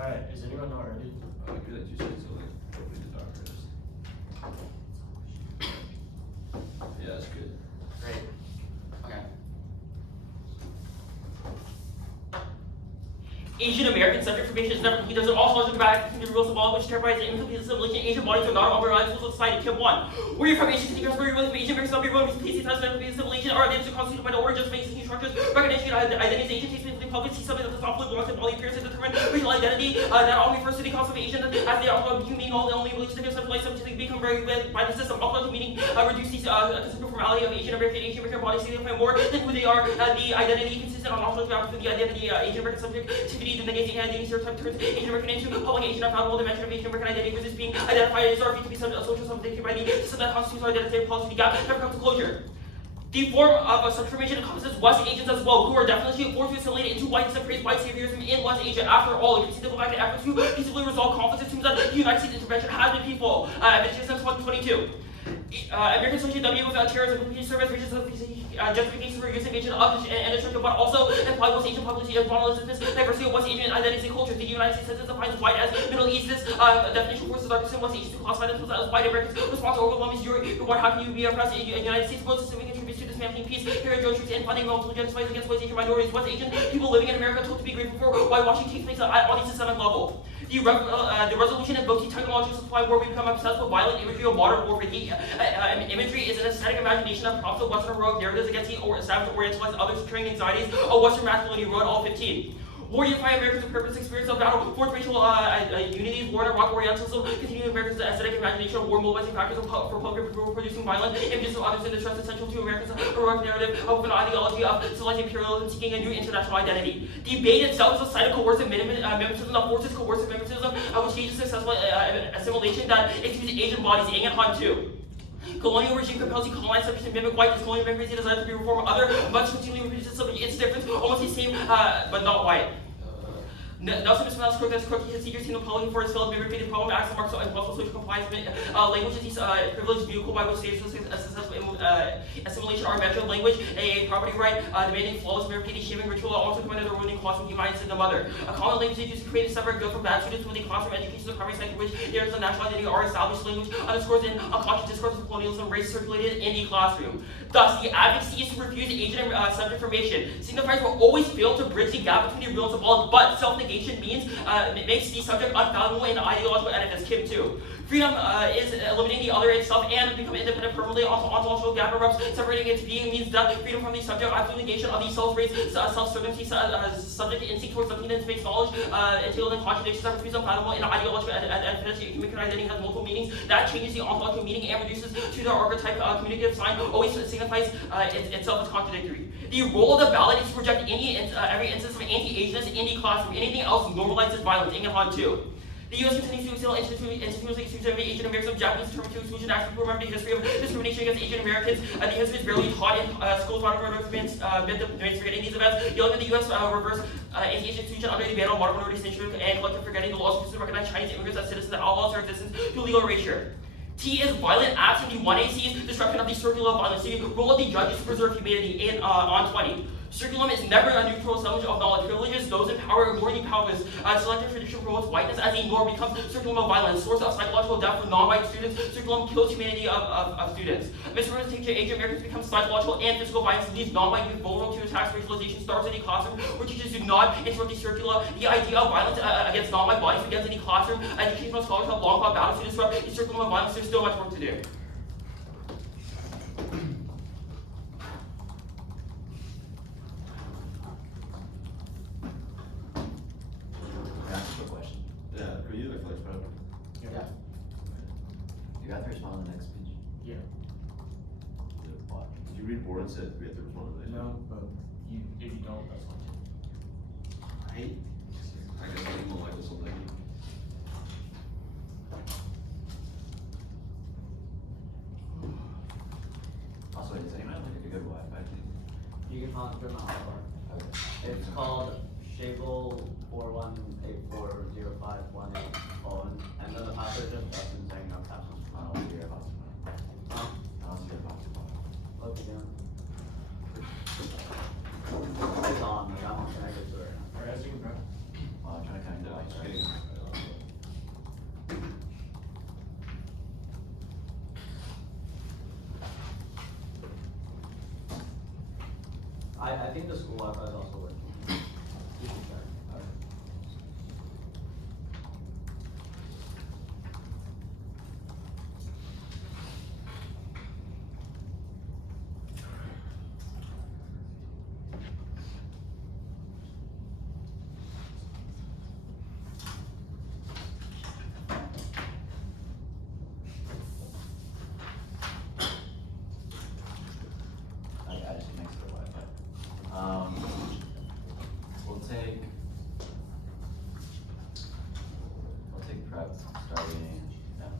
Alright, is anyone not ready? I like that you said so, like, hopefully the doctor is. Yeah, that's good. Great. Okay. Asian American subject formation is never complete. There's an all sorts of back to the rules of law which terrifies the incomplete assimilation. Asian bodies are not all reliable to society. Kim 1. Where you're from, Asian city, where you're from Asian American subject, where PC times incomplete assimilation are identities constituted by the order, just making structures, recognition, identities, Asian taste, including public, see something that does not fully belong to all appearances, determine racial identity, that all refers to the concept of Asian as they are meaning all the only relation to concept like something become very by the system. Also meaning reduce the conceptual formality of Asian American bodies signify more than who they are. The identity consistent on all sorts of the identity Asian American subjectivity, the negative identity stereotype turns Asian American into public Asian unfoundable dimension of Asian American identity, which is being identified as or to be subject to social subjectivity by the system that constitutes our identity policy gap never comes to closure. The form of such formation encompasses West Asians as well, who are definitely forced to assimilate into whiteness and praise white saviorism in West Asia. After all, you can see the fact that efforts to peacefully resolve conflicts assumes that the United States intervention has been peaceful. AMDG 122. American Association W without terrorism, community service, regions of justification for using Asian and destruction, but also imply West Asian population as monolithism, diversity of West Asian identities and cultures. The United States census defines white as Middle East. This definition forces darkness in West Asians to classify themselves as white Americans. Response to overwhelming Europe. What how can you be oppressed in the United States? Most systemic contributes to dismantling peace, heritage, troops, and funding multiple genocides against West Asian minorities. West Asian people living in America told to be grateful for whitewashing takes place on a systemic level. The resolution invokes the technological supply where we become obsessed with violent imagery of modern warfare. The imagery is an aesthetic imagination that prompts the Western heroic narratives against the savage orientalized others, portraying anxieties of Western masculinity. Road all 15. War unifying Americans with purpose, experience of battle, forged racial unities, war in Iraq, Orientalism, continuing Americans' aesthetic imagination of war, mobilizing factors for public producing violent images of others in distress, essential to Americans' heroic narrative of an ideology of selective imperialism, seeking a new international identity. The debate itself is a site of coercive mimetism that forces coercive mimetism, which leads to successful assimilation that excludes Asian bodies, Ing and Han 2. Colonial regime compels you colonize subjects and mimic white. This colonial memories desire to be reformed. Other much continually reproduces subject. Its difference almost the same, but not white. Nelson Misman's crooked as crooked. His secret seen apology for his failed memory. The problem acts marks and possible social compliance. Language is the privileged vehicle by which states successful assimilation are measured. Language, a property right, demanding flawless memory, shaming ritual, also committed a ruining classroom demise in the mother. A common language is used to create a separate good for bad students within classroom education, the primary site in which there is a national identity or established language underscores in unconscious discourse of colonialism, race circulated in the classroom. Thus, the advocacy is to refuse Asian subject formation. Signifiers will always fail to bridge the gap between the real and symbolic, but self-negation means makes the subject unfathomable in the ideological edifice. Kim 2. Freedom is eliminating the other itself and become independent permanently. Ontological gap erupts, separating its being means death. Freedom from the subject, absolute negation of the self-raised, self-certainty, subject instinct towards something that makes knowledge, entailed in contradictions that refuse unfathomable in the ideological edifice. Human identity has multiple meanings. That changes the ontological meaning and reduces to the archetype communicative sign, always signifies itself as contradictory. The role of the ballot is to reject every instance of anti-Asianness in the classroom. Anything else normalizes violence. Ing and Han 2. The U.S. continues to excel institutionally exclusive Asian Americans, Japanese determined to exclusion acts to remember the history of discrimination against Asian Americans. The history is barely taught in schools. Modern minority forgetting these events. Yelling at the U.S. Reverse anti-Asian institution under the ban on modern minority censure and collective forgetting the laws to recognize Chinese immigrants as citizens that outlaws their existence to legal erasure. T is violent acts in the 1AC's destruction of the circular of violence. The role of the judge is to preserve humanity in on 20. Circulum is never a neutral assemblage of knowledge. Privileges those in power or morally powerless. Selective tradition promotes whiteness as a norm, becomes circulum of violence. Source of psychological death for non-white students. Circulum kills humanity of students. Misrepresentation to Asian Americans becomes psychological and physical violence. Leaves non-white youth vulnerable to attacks. Racialization starts in the classroom where teachers do not interrupt the circular. The idea of violence against non-white bodies begins in the classroom. Educational scholars have long fought battles to disrupt the circulum of violence. There's still much work to do. For you, I feel like it's probably. Yeah. You have to respond on the next speech. Yeah. Did you read board and said we have to respond to this? No, but if you don't, that's fine too. I guess I didn't like this whole thing. Also, does anyone have like a good Wi-Fi? You can turn my hotbar. Okay. It's called Shable 41840518 phone, and then the password just doesn't say no captions. I don't see your hotspot. Huh? I don't see your hotspot. Look again. It's on, like I'm connected to it. Alright, as you can grab. I'm trying to connect the Yeah, lights, it's right? getting I think the school Wi-Fi is also working. You should check. I just next to the Wi-Fi. We'll take prep starting now.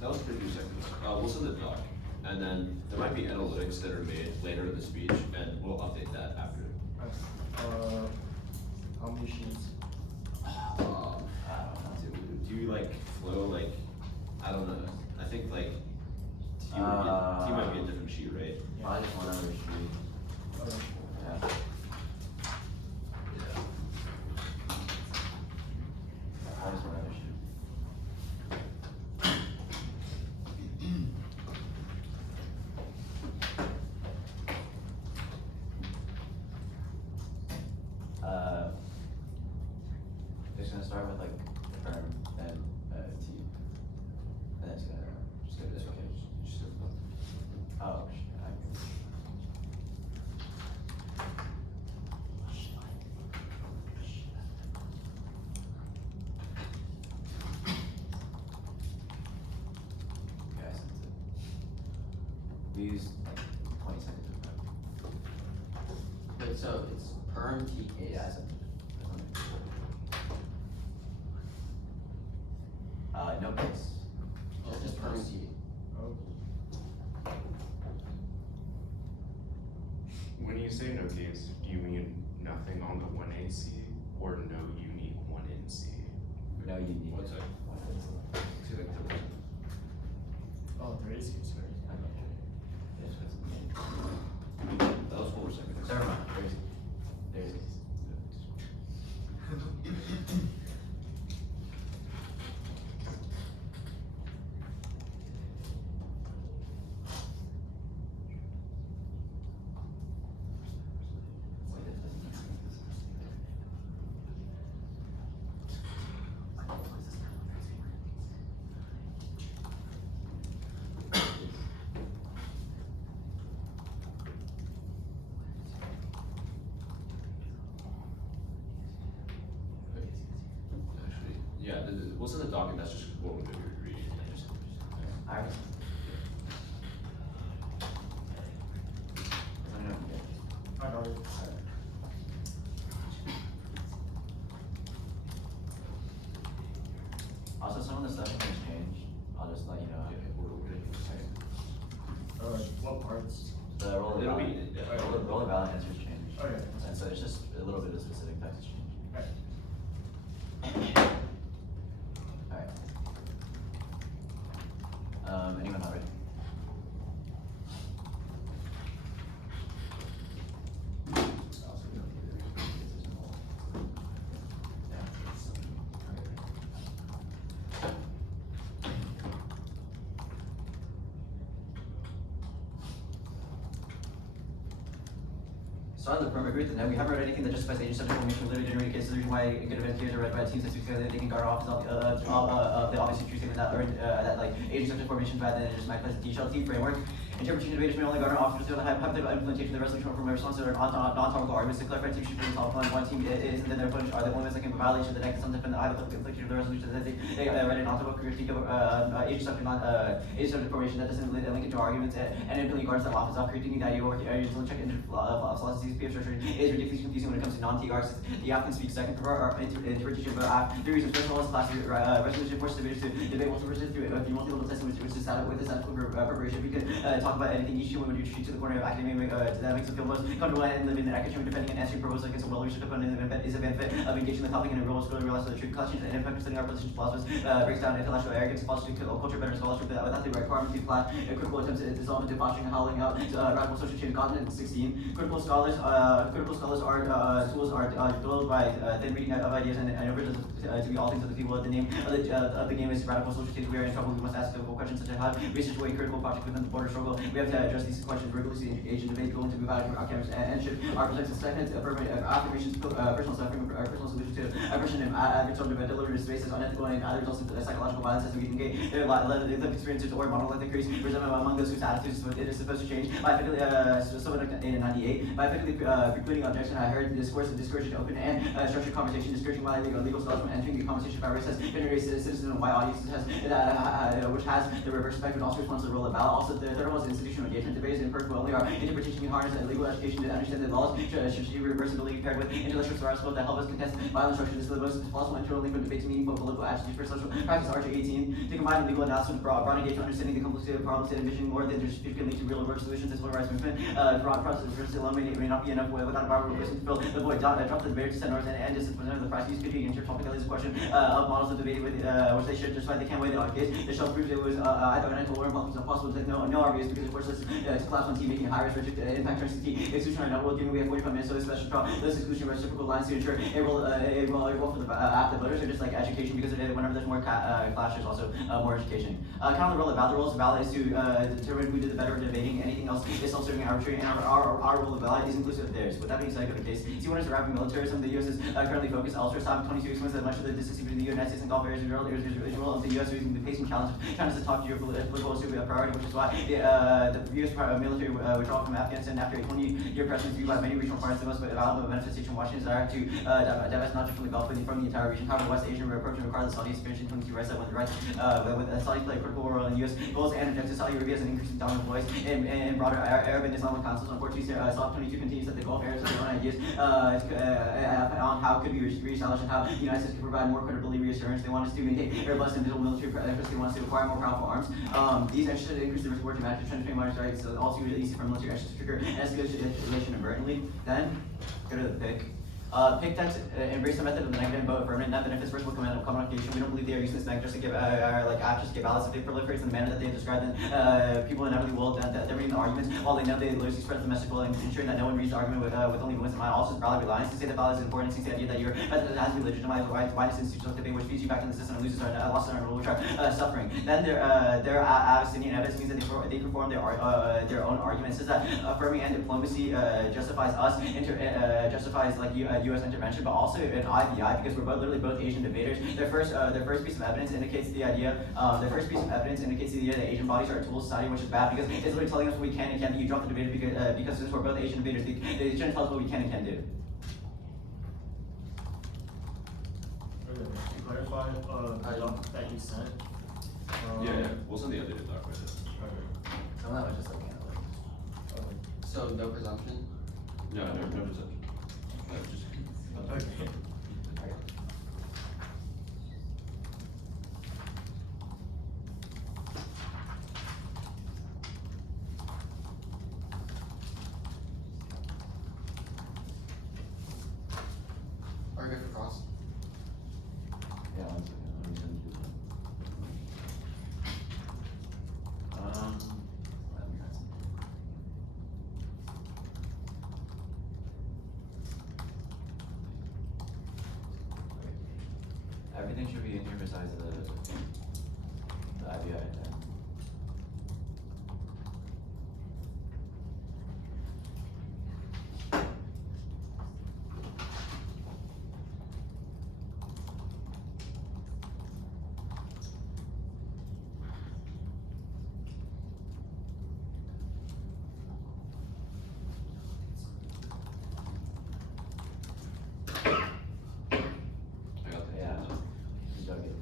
That was 50 seconds. We'll send the doc, and then there might be analytics that are made later in the speech, and we'll update that after. How many sheets? Do you like flow like, I don't know, I think like T might be a different sheet, right? I just want another sheet. Okay. Yeah. Yeah. I just want another sheet. Just gonna start with like firm, then T, and then it's gonna just go this way. Oh, shit, okay, I sent it. We used like 20 seconds of prep. Wait, so it's perm T case. Yeah, I sent it. No case. Just perm T. Oh. When you say no case, do you mean nothing on the 1AC or no unique 1NC? No, you need. One second. See, like, Oh, there is case, right? I'm not sure. Yes, it's- that was 4 seconds. Never mind. There's. Actually, yeah, we'll send the doc, and that's just what we're gonna be reading. I already. I got it. Also, some of the stuff can change. I'll just let you know. What parts? The It'll be- roller ballot answers change. Okay. And so it's just a little bit of specific text change. Alright. Alright. Anyone not ready? So on the firm agreed that we haven't read anything that justifies agent subject formation literally generated cases. The reason why good events here are read by teams that's because they can guard off is the obviously true statement that like agent subject formation rather than just my place DHLT framework. Interpretation of agents may only garner off to have the implementation of the resolution from a response to their non-topical arguments to clarify team should be topical and one team is and then their opponents are the only ones that can violation of the next some defend the either infliction of the resolution that they read a non-topical critique of agent subject formation that doesn't link it to arguments and it really guards the office of critiquing the idea or check into flaws PF structure is ridiculously confusing when it comes to non-T arcs. The applicant speaks second for interpretation, but three reasons. First of all, is class resolution forces debaters to debate multiple versions through if you multi-level testing, which is with the statistical preparation. We could talk talk about anything. Each would retreat to the corner of academia that makes them feel most comfortable and live in the academic defending and answering proposals against a well-researched opponent is a benefit of engaging the topic in a real scholarly realize the truth questions and effect studying our positions philosophers breaks down intellectual arrogance, fostering culture, better scholarship without the requirement to apply critical attempts at dissolving to fostering and hollowing out radical social change. Content 16. Critical scholars are tools are developed by then reading of ideas and overtures to be all things of the people. The name of the game is radical social change. We are in trouble. We must ask difficult questions such as how research will a critical project within the border struggle. We have to address these questions rigorously, engage in debate, going to move out of academics and should our perspective second affirmations, personal suffering, personal solutions to aversion and average of delivery spaces, unethical and other results of psychological violence as we engage their lived experiences or monolithic increase resentment among those whose attitudes it is supposed to change. By effectively, someone in 98, by effectively precluding objection, I heard discourse and discouraging open and structured conversation, discouraging why legal scholars from entering the conversation by race has generated citizen and why audiences has which has the reverse effect and also responds to the role of ballot. Also, the third one was institutional engagement. Debates in perfect only our interpretation can harness and legal education to understand that laws should be reversibility paired with intellectual survival that help us contest violent structure. This is the most possible internal link from debate to meaningful political attitudes for social practice. Article 18 to combine legal analysis with broad engagement to understanding the complexity of problems and envisioning more than just can lead to real world solutions. This civil rights movement broad process versus alone may not be enough without a power replacement to fill the void. Drop the barrier to centers and distance the price use could be an topic that is a question of models of debate with which they should justify they can't weigh the odd case. The shall prove it was either unethical or impossible to no obvious because of course this to class 1 team making high risk impact turns to exclusionary not well given we have 45 minutes so this special trial those exclusion reciprocal lines to ensure a role for the active voters or just like education because whenever there's more clash there's also more education. Kind of the role of ballot rules. Ballot is to determine who did the better debating. Anything else is self-serving and arbitrary and our role of ballot is inclusive of theirs. With that being said, go to case. C1 is rapid militarism. The U.S. is currently focused elsewhere. Stop 22 explains that much of the distance between the United States and Gulf areas is the role of the U.S. using the pacing challenge of China's top geopolitical issue a priority, which is why the U.S. military withdrawal from Afghanistan after a 20-year pressure viewed by many regional partners the most valuable manifestation of Washington's desire to divest not just from the Gulf but from the entire region. However, West Asian approach requires the Saudis experiencing 22 rights that went the rights with Saudis play a critical role in U.S. goals and objectives. Saudi Arabia has an increasing dominant voice in broader Arab and Islamic councils. Unfortunately, South 22 continues that the Gulf areas have their own ideas on how it could be reestablished and how the United States can provide more credibility reassurance. They want us to maintain robust and visible military presence. They want us to acquire more powerful arms. These actions should increase the risk of dramatic trend between minor rights, so also really easy for military actions to trigger an escalation inadvertently. Then go to the pick. Pick that embrace the method of the negative and vote affirmative. That benefits first world communication. We don't believe they are using this method just to give actors to give ballots. If they proliferate in the manner that they have described, then people inevitably will that they're reading the arguments while they know they loosely spread the message well and ensuring that no one reads the argument with only voice in mind. Also, ballot reliance to say that ballot is important. It seems the idea that your method has to be legitimized by this institutional debate, which feeds you back in the system and loses our losses our rule, which are suffering. Then their Abyssinian evidence means that they perform their own arguments. Says that affirming and diplomacy justifies us justifies like U.S. intervention, but also an IVI because we're literally both Asian debaters. Their first piece of evidence indicates the idea. That Asian bodies are a tool of society, which is bad because it's literally telling us what we can and can't do. You drop the debate because since we're both Asian debaters, they shouldn't tell us what we can and can't do. To clarify, the doc that you sent. Yeah, we'll send the updated doc with it. Okay. Some of that was just like analytics. Okay. So no presumption? No deception. Just Okay. Are you good for cross? Yeah, 1 second. Let me send you that. Let me try something. Everything should be in here besides the IBI in there. I got the Yeah. You gotta get it.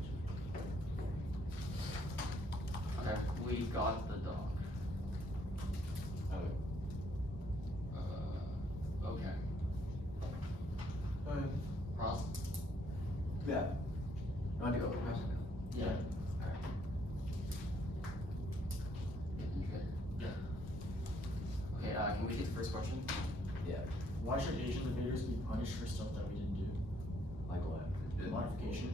can we take the first question? Yeah. Why should Asian debaters be punished for stuff that we didn't do? Like what? Commodification.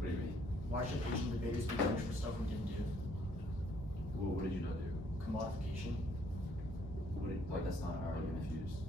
What do you mean? Why should Asian debaters be punished for stuff we didn't do? What did you not do? Commodification. What did, Like that's not our argument.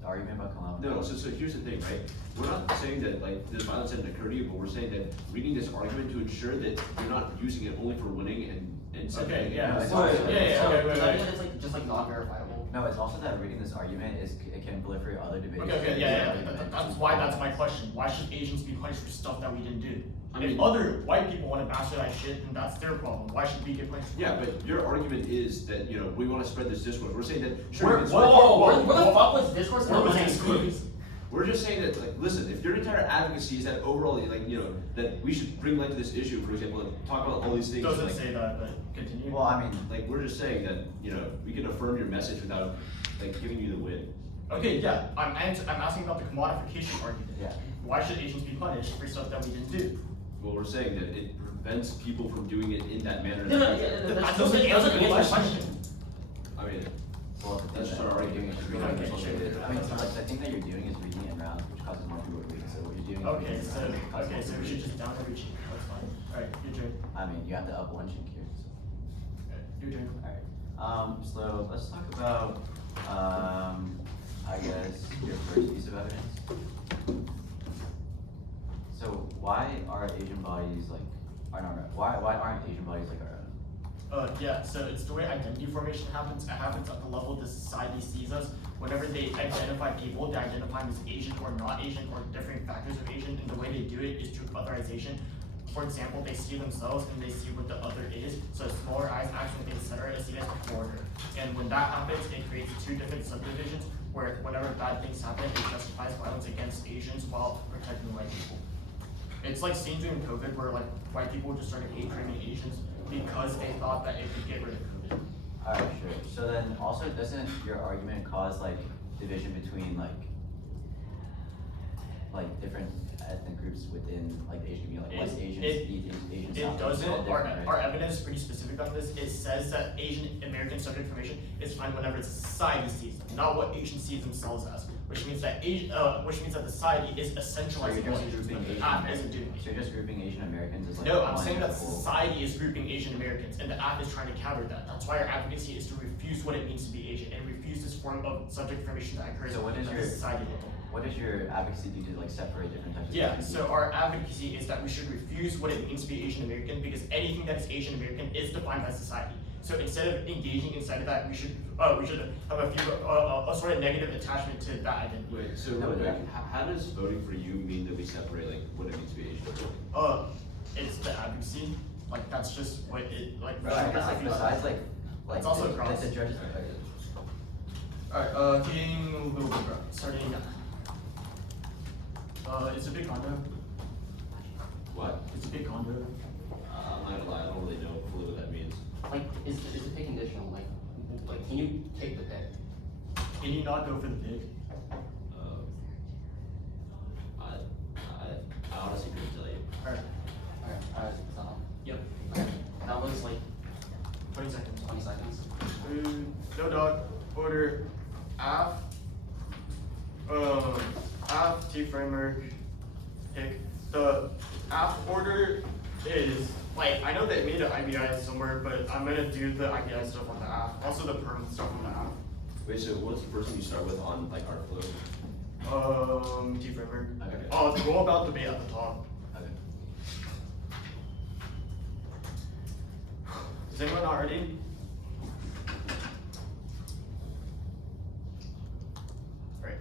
The argument about Kalama. No, so here's the thing, right? We're not saying that like this violence didn't occur to you, but we're saying that reading this argument to ensure that you're not using it only for winning and Okay, yeah. No, it's so- also- yeah, So, okay, does wait, that wait. mean that it's like just like non-verifiable? No, it's also that reading this argument it can proliferate other debates. Okay, yeah. That's my question. Why should Asians be punished for stuff that we didn't do? I mean- If other white people want to master that shit, then that's their problem. Why should we get punished for Yeah, that? but your argument is that, you know, we wanna spread this discourse. We're saying that, Where- it's- what- Where the fuck was discourse? Where was Like, this? we're just saying that, like, listen, if your entire advocacy is that overall, like, you know, that we should bring light to this issue, for example, like, talk about all these things. Doesn't like, say that, but continue. Well, I mean, like, we're just saying that, you know, we can affirm your message without, like, giving you the win. Okay, yeah. I'm asking about the commodification argument. yeah. Why should Asians be punished for stuff that we didn't do? Well, we're saying that it prevents people from doing it in that manner. No, That that's doesn't answer the question. I mean, Well, the That's thing our that you're argument. doing is reading it. I mean, so like, the thing that you're doing is reading it in rounds, which causes more people to read. So what you're doing is Okay, reading it so in rounds, which causes more we people to should read. just down every cheek. That's fine. Alright, your turn. I mean, you have to up one chink here. So. Your turn. Alright. So let's talk about, I guess, your first piece of evidence. So why are Asian bodies like, why aren't Asian bodies like our own? Yeah, so it's the way identity formation happens. It happens at the level the society sees us. Whenever they identify people, they identify them as Asian or not Asian or different factors of Asian, and the way they do it is through otherization. For example, they see themselves and they see what the other is. So smaller eyes, action, things, etc. is seen as a border. And when that happens, it creates two different subdivisions where whenever bad things happen, it justifies violence against Asians while protecting white people. It's like seen during COVID where like white people just started hate criminal Asians because they thought that it could get rid of COVID. Alright, sure. So then also doesn't your argument cause like division between like different ethnic groups within like the Asian community, like West Asians, East Asians, It South doesn't. Asians, all different, right? Our evidence is pretty specific on this. It says that Asian American subject information is fine whenever society sees them, not what Asians see themselves as. Which means that the society is So essentializing you're what just Asians, grouping but the Asian app isn't doing So it. you're just grouping Asian Americans as like No, I'm one saying that whole- society is grouping Asian Americans, and the app is trying to counter that. That's why our advocacy is to refuse what it means to be Asian and refuse this form of subject information that occurs So what is at your- the society level. What does your advocacy do to like separate different types of Yeah, communities? so our advocacy is that we should refuse what it means to be Asian American because anything that is Asian American is defined by society. So instead of engaging inside of that, we should have a sort of negative attachment to that identity. wait, so No, like, yeah. how does voting for you mean that we separate like what it means to be Asian? It's the advocacy. Like that's just what it like. Bro, I guess like besides like It's also the, cross. the judges. Alright, getting a little bit rough. Starting. It's a big condo. What? It's a big condo. I'm not gonna lie, I don't really know fully what that means. Like, is the pay conditional? Like, can you take the pay? Can you not go for the pig? I honestly couldn't tell you. Alright, so, Yep. okay. That was like 20 seconds. 20 seconds. Food, no dog, order, app, T framework, pick. The app order is, like, I know they made an IBI somewhere, but I'm gonna do the IBI stuff on the app, also the perm stuff on the app. Wait, so what's the first thing you start with on like our flow? T framework. Okay. Go about debate at the top. Okay. Is anyone not ready? Right.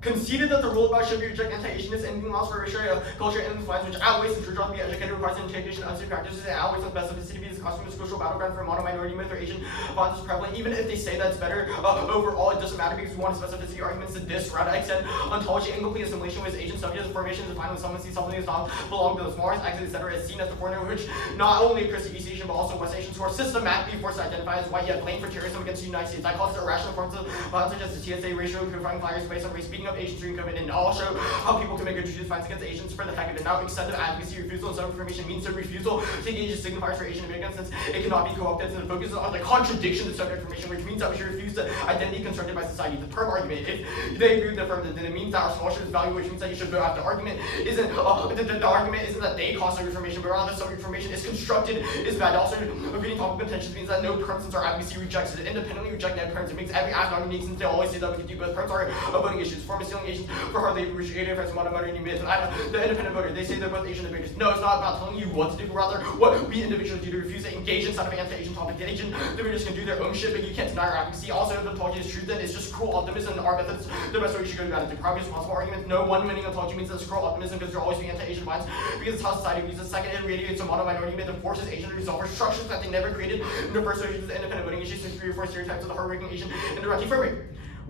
Conceded that the rule about should be reject anti-Asianness and allows for racial culture and influence which outweighs the truth to be educated requires an education of practices and outweighs the specificity because the costume is crucial battleground for mono minority myth or Asian bonds is prevalent. Even if they say that's better, overall it doesn't matter because we want specificity arguments to this rather extent ontology incomplete assimilation with Asian subjects and formation is defined when someone sees something that does not belong to the smallest accent, etc. is seen as the foreigner, which not only occurs to East Asian but also West Asians who are systematically forced to identify as white yet blamed for terrorism against the United States. That causes irrational forms of violence such as the TSA racial profiling flyers based on race, beating of Asians during COVID, and I'll show how people can make a judicious fights against Asians for the heck of it. Now, extensive advocacy, refusal, and self-information means a refusal to engage in signifiers for Asian Americans since it cannot be co-opted, and it focuses on the contradiction of self-information, which means that we should refuse the identity constructed by society. The term argument, if they agree with the affirmative, then it means that our scholarship is valuable, which means that you should go after. Argument isn't the argument isn't that they cause self-information, but rather self-information is constructed is bad. Also, agreeing topical contentions means that no term since our advocacy rejects it. Independently reject net terms. It makes every act non-unique since they always say that we can do both. Terms are voting issues. Form stealing Asians for hard labor, which aided friends, mono voting myths. And I'm the independent voter. They say they're both Asian debaters. No, it's not about telling you what to do, but rather what we individually do to refuse to engage inside of anti-Asian topic. The Asian debaters can do their own shit, but you can't deny our advocacy. Also, if ontology is true, then it's just cruel optimism, and our methods the best way you should go about it. The primary responsible argument, no one winning ontology means that it's cruel optimism because there always be anti-Asian minds, because it's how society views it. Second, it radiates a mono-minority myth and forces Asians to resolve structures that they never created. And the first solution is the independent voting issue, since 3 or 4 stereotypes of the hardworking Asian in the Iraqi framework.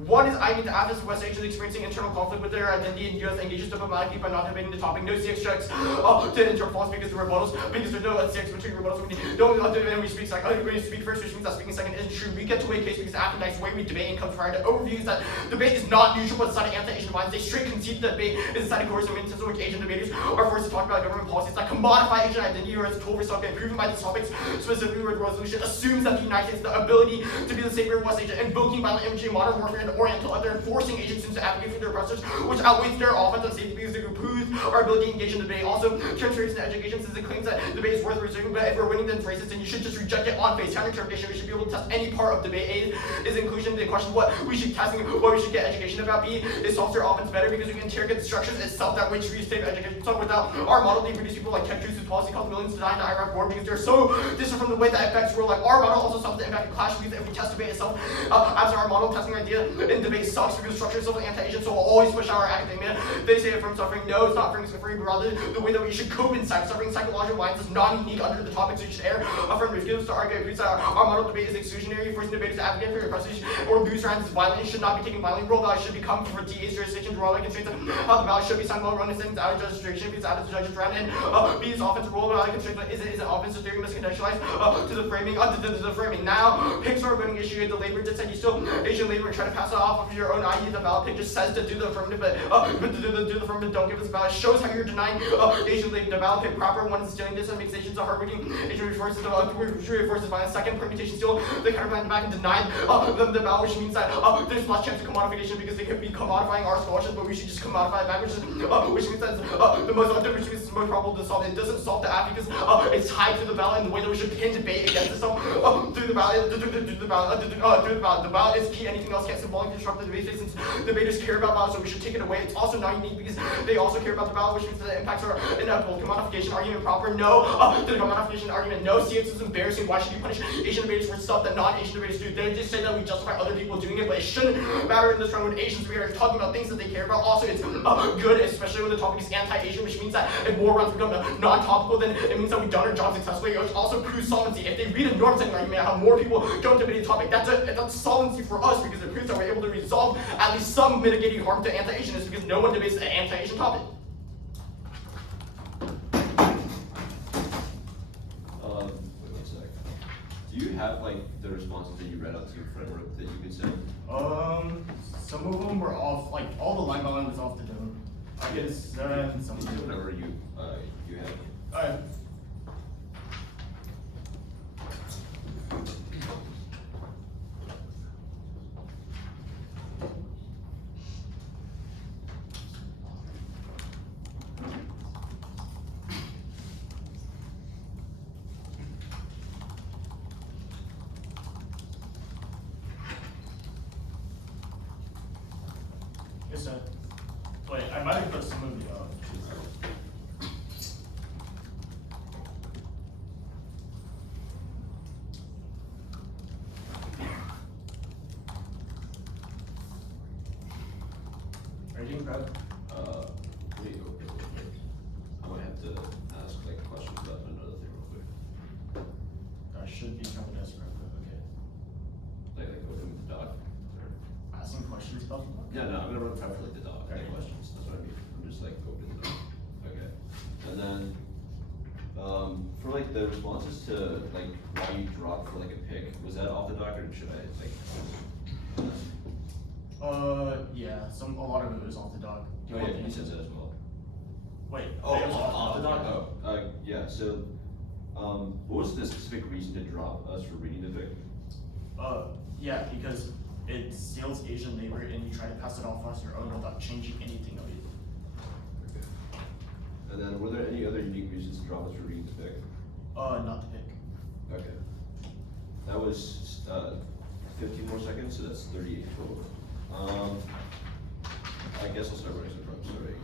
One is I mean the Afghans of West Asians experiencing internal conflict with their identity, and U.S. engages diplomatically by not debating the topic. No CX checks to enter false because the rebuttals, because there's no CX between rebuttals. We don't let them we speak second. We speak first, which means that speaking second isn't true. We get to weigh case because after next way we debate and comes prior to overviews that debate is not neutral but decided anti-Asian minds. They straight concede that debate is decided coercive in which Asian debaters are forced to talk about government policies that commodify Asian identity or as a tool for self-improvement by these topics. Specifically, where the resolution assumes that the United States has the ability to be the savior of West Asia, invoking violent imagery, modern warfare, and Oriental other forcing Asian students to advocate for their oppressors, which outweighs their offense and safety because they oppose our ability to engage in debate. Also, transfers to education since it claims that debate is worth reserving, but if we're winning then it's racist, then you should just reject it on face. Counter-interpretation, we should be able to test any part of debate. A is inclusion. The question what we should testing, what we should get education about. B is foster offense better because we can interrogate the structures itself that which we state education. So without our model, they produce people like tech Jews whose policy caused millions to die in the Iraq war because they're so distant from the way that affects real life. Our model also suffers the impact of clash because if we test debate itself, as our model testing idea in debate sucks because structure itself is anti-Asian, so we'll always push out our academia. They say it from suffering. No, it's not from suffering, but rather the way that we should cope in suffering. Psychological violence is non-unique under the topics we should air. Affirmative gives to argue agrees that our model debate is exclusionary, forcing debaters to advocate for your prestige or boost around is violent. It should not be taken violently. Rule values should become for TA's jurisdiction, rule value constraints how the value should be signed while running things out of jurisdiction because out of the judge's round. And B is offensive rule value constraints, but isn't offensive theory miscontextualized to the framing, to the framing. Now, picks are voting issue. The labor did say you still Asian labor and try to pass it off of your own idea. The ballot pick just says to do the affirmative, but to do the affirmative, don't give us a ballot. Shows how you're denying Asian labor. The ballot pick proper one is stealing this and makes Asians a hardworking Asian reinforces violence. Second permutation still the counterplan back and denied them the ballot, which means that there's less chance of commodification because they could be commodifying our scholarship, but we should just commodify it back, which means that's the most probable to solve. It doesn't solve the app because it's tied to the ballot in the way that we should pin debate against itself through the ballot. The ballot is key. Anything else can't symbolically disrupt the debate space since debaters care about ballots, so we should take it away. It's also not unique because they also care about the ballot, which means that the impacts are inevitable. Commodification argument proper? No. The commodification argument? No. CX is embarrassing. Why should you punish Asian debaters for stuff that non-Asian debaters do? They just say that we justify other people doing it, but it shouldn't matter in this round when Asians we are talking about things that they care about. Also, it's good, especially when the topic is anti-Asian, which means that if war rounds become non-topical, then it means that we've done our job successfully, which also proves solvency. If they read a norm setting argument, how more people don't debate the topic, that's solvency for us because it proves that we're able to resolve at least some mitigating harm to anti-Asianism because no one debates an anti-Asian topic. Wait 1 sec. Do you have like the responses that you read out to your framework that you could send? Some of them were off, like all the line by line was off the dome. I guess some of them. Whenever you have. Alright. Yes, sir. Wait, I might have put some of the Are you doing prep? Wait. I might have to ask like questions about another thing real quick. I should be coming as prep, but okay. Like open with the doc. Asking questions about the book? Yeah, no, I'm gonna run prep for like the doc. Okay. Like questions. That's what I mean. I'm just like opening the doc. Okay. And then for like the responses to like why you dropped for like a pick, was that off the doc or should I like? Yeah. a lot of it was off the dock. Do Oh you yeah, want he the- says that as well. Wait. Oh, it was off the dock? dock? Oh, yeah, so, what was the specific reason to drop us for reading the fic? Yeah, because it steals Asian labor and you try to pass it off as your own without changing anything of it. Okay. And then, were there any other unique reasons to drop us for reading the fic? Not the pick. Okay. That was, 15 more seconds, so that's 38 total. I guess I'll start running some prompts already.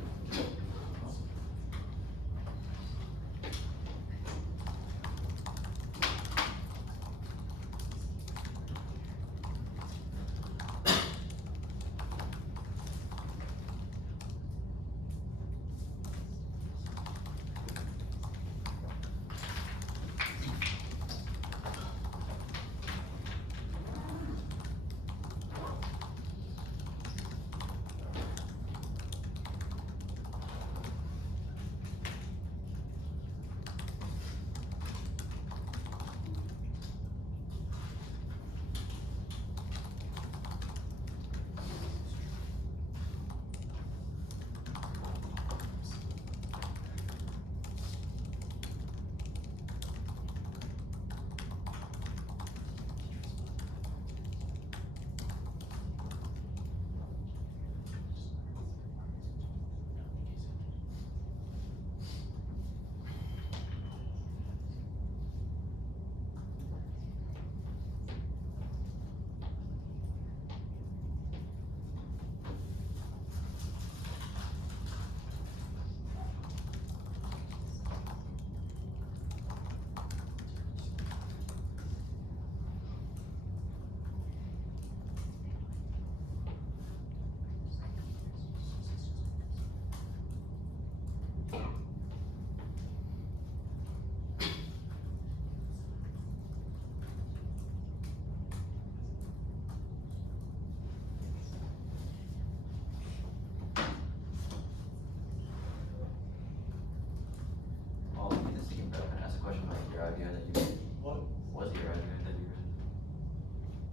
Well, let me just think about it and ask a question about your IVR that you read. What? What's your IVR that you read?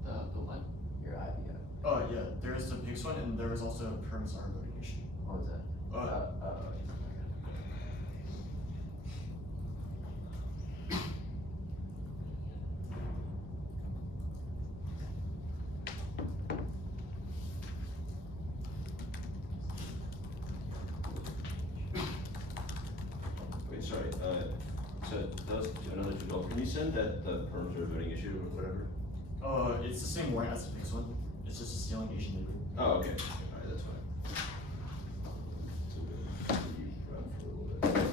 The what? Your IVR. Oh yeah, there is the pigs one and there is also a permisar voting issue. What was that? Wait, sorry, so that was another $2. Can you send that, the perms or voting issue or whatever? It's the same warrant as the pigs one. It's just a stealing Asian labor. Oh, okay, alright, that's fine. So you run for a little bit.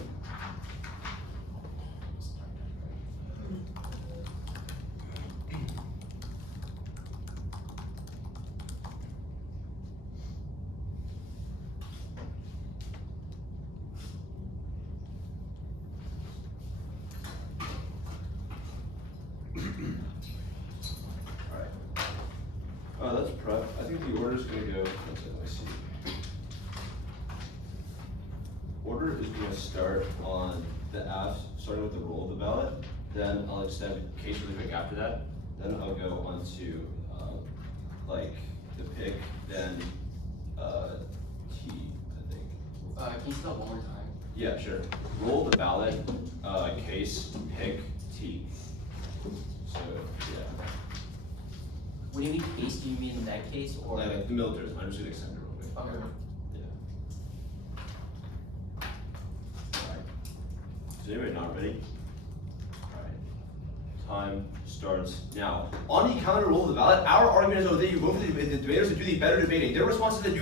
Alright. That's prep. I think the order's gonna go, let's see. Order is gonna start on the apps, starting with the roll of the ballot. Then I'll extend case really quick after that. Then I'll go on to, like, the pick, then, T, I think. Can you spell it one more time? Yeah, sure. Roll the ballot, case, pick, T. So, yeah. When you mean case, do you mean in that case or? Like the militarism, I'm just gonna extend it real quick. Okay. Yeah. Alright. Is anybody not ready? Alright. Time starts now. On the counter roll of the ballot, our argument is that you vote for the debaters to do the better debating. Their response is that we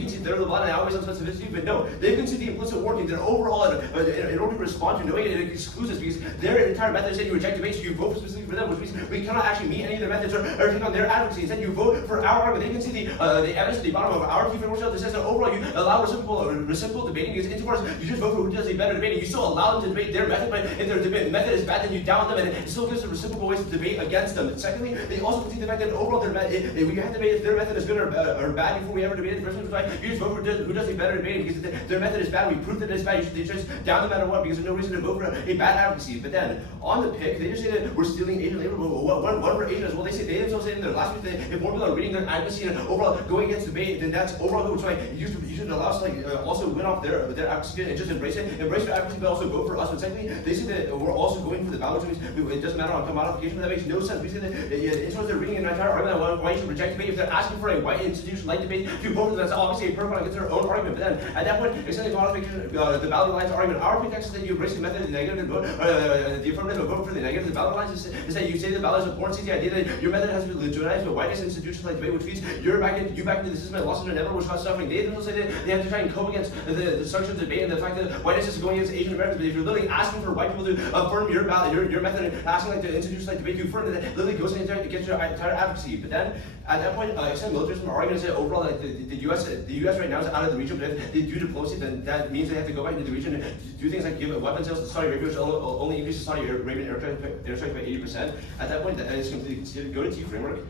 can see their ballot and always on specificity, but no, they can see the implicit working. They're overall, in order to respond to knowing it excludes us because their entire method is that you reject debates, so you vote specifically for them, which means we cannot actually meet any of their methods or take on their advocacy. Instead, you vote for our argument. They can see the evidence at the bottom of our key framework that says that overall you allow reciprocal debating because insofar as you just vote for who does a better debating. You still allow them to debate their method, but if their debate method is bad, then you down them and it still gives the typical ways to debate against them. Secondly, they also concede the fact that overall we have to debate if their method is good or bad before we ever debate it. The first one is like, you just vote for who does a better debating because their method is bad. We prove that it's bad. You should just down no matter what because there's no reason to vote for a bad advocacy. But then on the pick, they just say that we're stealing Asian labor. One for Asian as well. They themselves say in their last week that if more people are reading their advocacy and overall going against debate, then that's overall good. So you should allow us to also win off their advocacy and just embrace it. Embrace their advocacy, but also vote for us. But secondly, they say that we're also going for the ballot. It doesn't matter on modification. That makes no sense. We say that in terms of reading an entire argument on why you should reject debate, if they're asking for a white institution like debate to vote for them, that's obviously a perfect against their own argument. But then at that point, extending modification, the ballot lines argument, our pretext is that you embrace the method of the negative and vote, the affirmative vote for the negative. The ballot lines is that you say the ballot is important. The idea that your method has to be legitimized by white institutions like debate, which means you back into the system and lost and never was cause suffering. They themselves say that they have to try and cope against the structure of debate and the fact that whiteness is going against Asian Americans. But if you're literally asking for white people to affirm your ballot, your method, and asking like the institutions like debate to affirm that, literally goes against your entire advocacy. But then at that point, extend militarism are going to say overall that the U.S. right now is out of the region. But if they do diplomacy, then that means they have to go back into the region and do things like give weapons sales to Saudi Arabia, which only increases Saudi Arabian airstrike by 80%. At that point, that is completely considered. Go to T framework.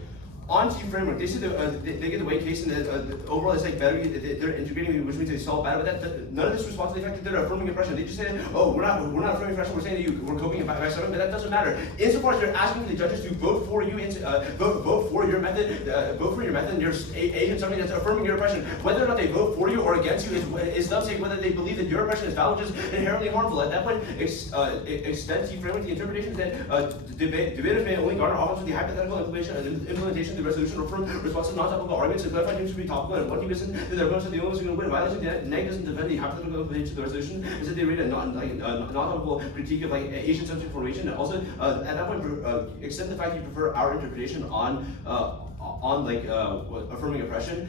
On T framework, they say that they get the weight case, and overall it's like better. They're integrating, which means they solve better. But none of this responds to the fact that they're affirming oppression. They just say, oh, we're not affirming oppression. We're saying that we're coping by suffering, but that doesn't matter. Insofar as you're asking the judges to vote for you, vote for your method, and you're agent something that's affirming your oppression. Whether or not they vote for you or against you is them saying whether they believe that your oppression is valid, which is inherently harmful. At that point, extend T framework. The interpretation is that debaters may only garner offense with the hypothetical implementation of the resolution or from responsive non-topical arguments to clarify things to be topical and what he listen to their opponents of the only who win. Violation neg doesn't defend the hypothetical implementation of the resolution. Is that they read a non-topical critique of like Asian-centric formation. And also at that point, extend the fact that you prefer our interpretation on affirming oppression.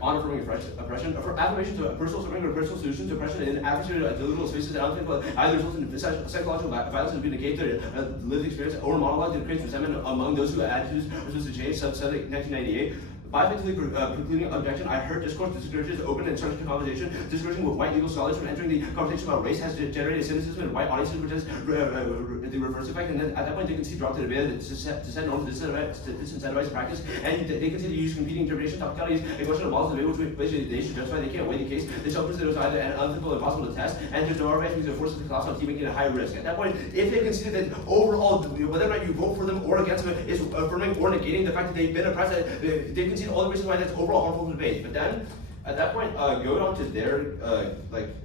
On affirming oppression, affirmation to a personal suffering or personal solution to oppression in adversarial deliverable spaces that either results in psychological violence and negate their lived experience or monologue that creates resentment among those who attitudes are supposed to change. Subset 1998. By effectively precluding objection, I heard discourse discourages open and structured conversation. Discouraging with white legal scholars from entering the conversation about race has generated cynicism in white audiences, which has the reverse effect. And then at that point, they can see drop to the debate to set norms to disincentivize practice, and they continue to use competing interpretation technicalities and questionable models of debate, which basically they should justify. They can't weigh the case. They shall prove that it was either unthinkable or impossible to test, and there's no argument because it forces the class on team making it a high risk. At that point, if they consider that overall, whether or not you vote for them or against them is affirming or negating the fact that they've been oppressed, they concede all the reasons why that's overall harmful to debate. But then, at that point, going on to their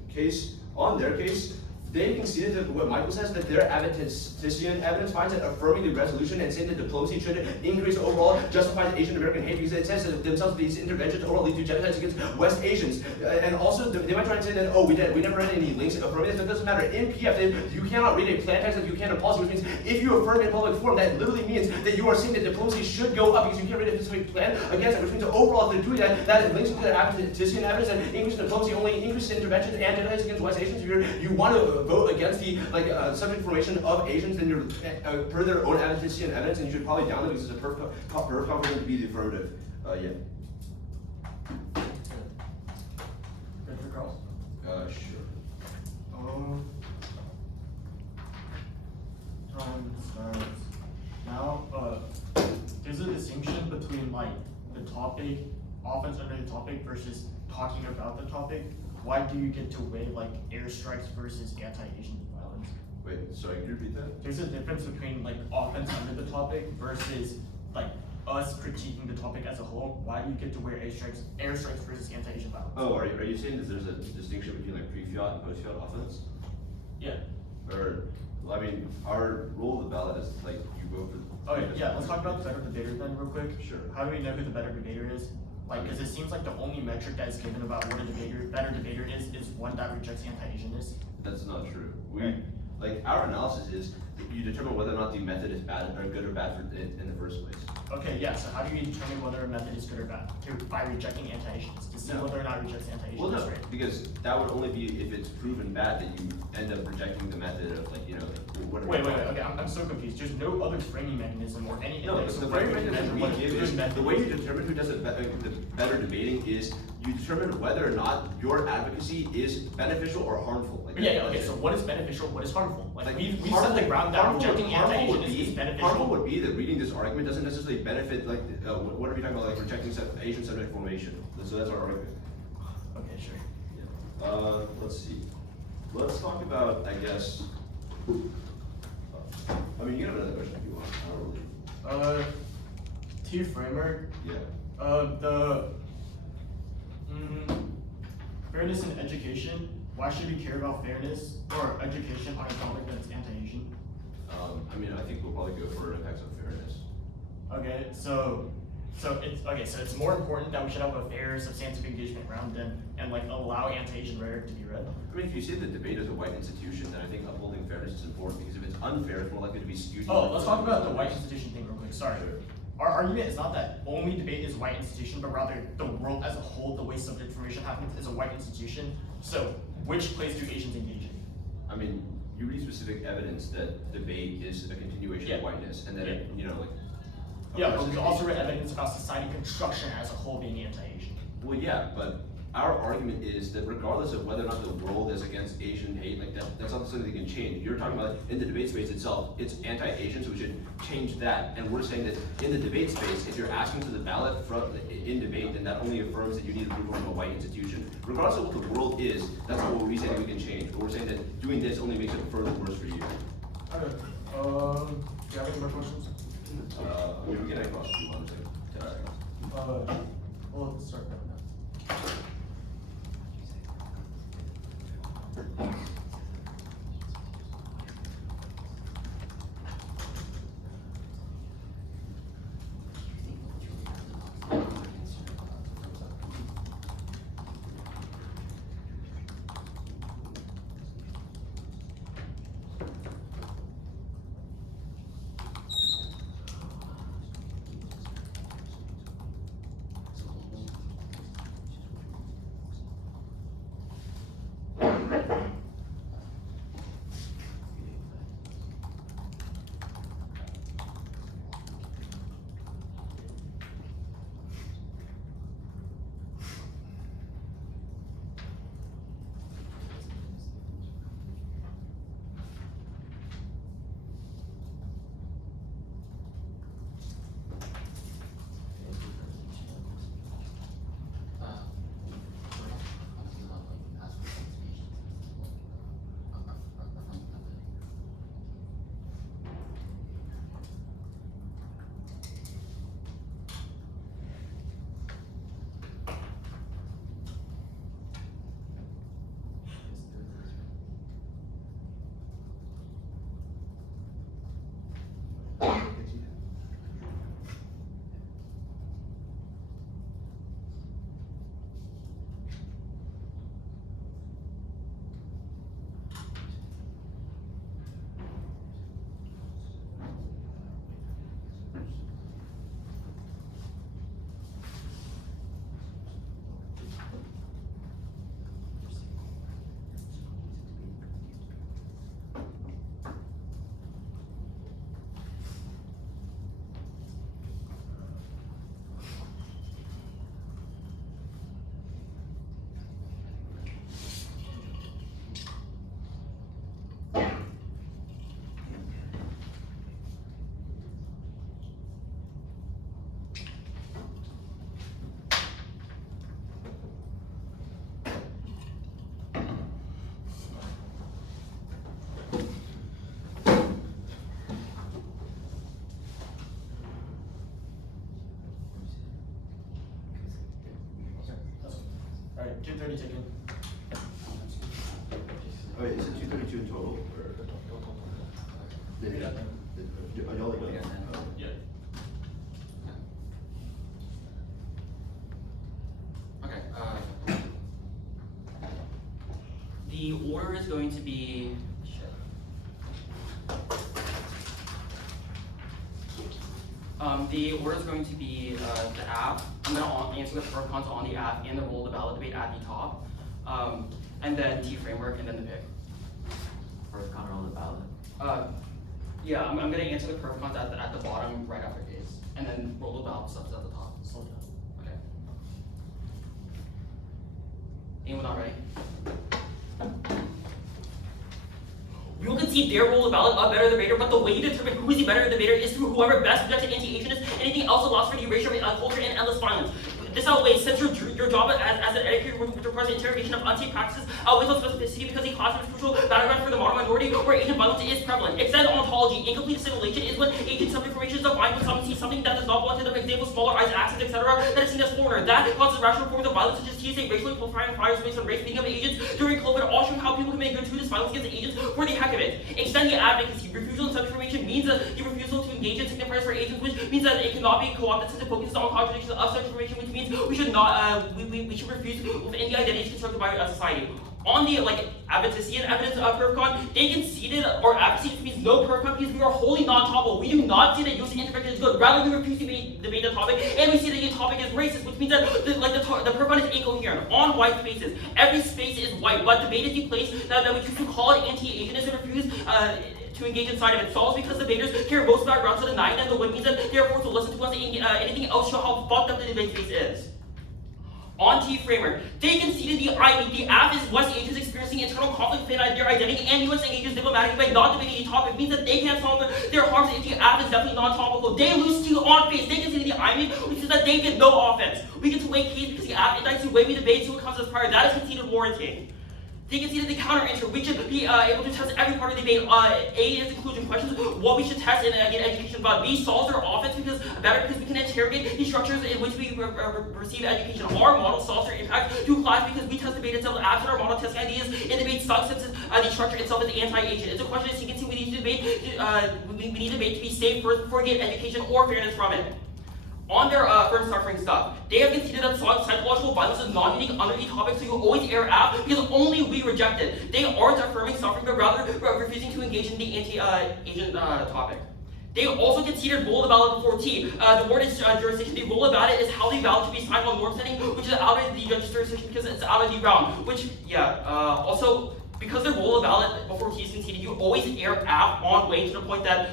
case, on their case, they conceded that what Michael says, that their adventitian evidence finds that affirming the resolution and saying that diplomacy should increase overall justifies Asian American hate because it says that themselves these interventions overall lead to genocides against West Asians. And also, they might try and say that, oh, we never read any links affirming this. That doesn't matter. In PF, you cannot read a plan text like you can a policy, which means if you affirm in public forum, that literally means that you are saying that diplomacy should go up because you can't read a specific plan against it, which means that overall, if they're doing that links to their adventitian evidence and increase in diplomacy only increases interventions and genocides against West Asians. If you want to vote against the subject formation of Asians, then you're per their own advocacy and evidence, and you should probably down them because it's a perfect confident to be the affirmative. Good for girls? Sure. Time starts now. There's a distinction between like the topic, offense under the topic versus talking about the topic. Why do you get to weigh like airstrikes versus anti-Asian violence? Wait, sorry, can you repeat that? There's a difference between like offense under the topic versus like us critiquing the topic as a whole. Why do you get to wear airstrikes versus anti-Asian violence? Oh, are you saying that there's a distinction between like pre-fiat and post-fiat offense? Yeah. Or, I mean, our role of the ballot is like you vote for. Okay, yeah. Let's talk about the better debater then, real quick. Sure. How do we know who the better debater is? Like, because it seems like the only metric that is given about what a better debater is one that rejects anti-Asianness. That's not true. Our analysis is you determine whether or not the method is bad or good or bad in the first place. Okay, yeah. So how do you determine whether a method is good or bad? By rejecting anti-Asians to see whether or not it rejects anti-Asianness. Well, no, right? because that would only be if it's proven bad that you end up rejecting the method of whatever. Wait. Okay, I'm so confused. There's no other framing mechanism or any. No, index the of framing measure mechanism we what a give good is method the way is. you determine who does the better debating is you determine whether or not your advocacy is beneficial or harmful. Like, Yeah, okay, so what is beneficial, what is harmful? Like, we've set harmful- the ground that harmful rejecting would anti-Asian is be- beneficial. Harmful would be that reading this argument doesn't necessarily benefit, like, what are we talking about, like rejecting Asian subject formation. So that's our argument. Okay, sure. Let's see. Let's talk about, I guess, I mean, you can have another question if you want. I don't really. Tier framework, Yeah. Fairness in education. Why should we care about fairness or education on a topic that's anti-Asian? I mean, I think we'll probably go for impacts on fairness. Okay, so it's more important that we should have a fair, substantive engagement around them and like allow anti-Asian rhetoric to be read. I mean, if you see the debate as a white institution, then I think upholding fairness is important because if it's unfair, it's more likely to be skewed. Oh, let's talk about the white institution thing real quick. Sorry. Our argument is not that only debate is white institution, but rather the world as a whole, the way subject formation happens, is a white institution. So, which place do Asians engage in? I mean, you read specific evidence that debate is a continuation Yeah. of whiteness, and that it, you know, like. Yeah, but we also read evidence about society construction as a whole being anti-Asian. Well, yeah, but our argument is that regardless of whether or not the world is against Asian hate, like that's not something that can change. You're talking about in the debate space itself, it's anti-Asian, so we should change that. And we're saying that in the debate space, if you're asking for the ballot in debate, then that only affirms that you need approval from a white institution. Regardless of what the world is, that's not what we say that we can change. But we're saying that doing this only makes it further worse for you. Okay. Do you have any more questions? I mean, we can ask if you want to. Well, let's start right now. Alright, 2:30 taken. Oh, wait, is it 232 in total? Or? Are y'all like done? Yeah. Okay, the order is going to be, the order is going to be the app. I'm going to answer the pro cons on the app and the role of the ballot debate at the top, and then T framework, and then the pick. First comment on the ballot. Yeah, I'm going to answer the pro cons at the bottom right after case, and then role of ballot stuff at the top. Slow down. Okay. Anyone not ready? We will concede their role of ballot of better debater, but the way you determine who is the better debater is through whoever best rejects anti-Asianist. Anything else allows for the erasure of culture and endless violence. This outweighs, since your job as an educator which requires the interrogation of unsafe practices, outweighs on specificity because the classroom is crucial battleground for the modern minority where Asian violence is prevalent. Extend ontology. Incomplete assimilation is when Asian self-information is defined when someone sees something that does not belong to them, example, smaller eyes, accents, etc., that is seen as foreigner. That causes rational forms of violence such as TSA, racially profile fires based on race, beating of Asians during COVID, all showing how people commit gratuitous violence against Asians for the heck of it. Extend the advocacy. Refusal of self-information means the refusal to engage in signifiers for Asians, which means that it cannot be co-opted since it focuses on contradictions of such information, which means we should not we should refuse with any identities constructed by society. On the advocacy and evidence of PerfCon, they conceded or advocacy, which means no PerfCon because we are wholly non-topical. We do not see that use intervention is good. Rather, we refuse to debate the topic, and we see that the topic is racist, which means that the PerfCon is incoherent. On white spaces, every space is white, but debate is the place that we choose to call it anti-Asianist and refuse to engage inside of it. Solves because debaters care most about grounds of the night, and the what means that they are forced to listen to us. Anything else show how fucked up the debate space is. On T-framework, they conceded the AF is West Asians experiencing internal conflict within their identity, and U.S. engages diplomatically by not debating the topic. It means that they can't solve their harms if the AF is definitely non-topical. They lose to on face. They conceded the IME, which is that they get no offense. We get to wait case because the AF indicts the way we debate to comes as prior. That is conceded warranting. They conceded the counter-answer. We should be able to test every part of the debate. A is inclusion questions, what we should test in education about. B solves their offense because we can interrogate the structures in which we receive education. Our model solves their impact to class because we test debate itself. Absent our model testing ideas in debate sucks since the structure itself is anti-Asian. It's a question as you can see we need to debate. We need debate to be safe first before we get education or fairness from it. On their firm suffering stuff, they have conceded that psychological violence is not unique under the topic, so you always air out because only we reject it. They aren't affirming suffering, but rather refusing to engage in the anti-Asian topic. They also conceded role of ballot before T. The word is jurisdiction. The role of ballot is how the ballot should be signed on norm setting, which is out of the judge's jurisdiction because it's out of the realm. Which, also, because the role of ballot before T is conceded, you always air out on way to the point that,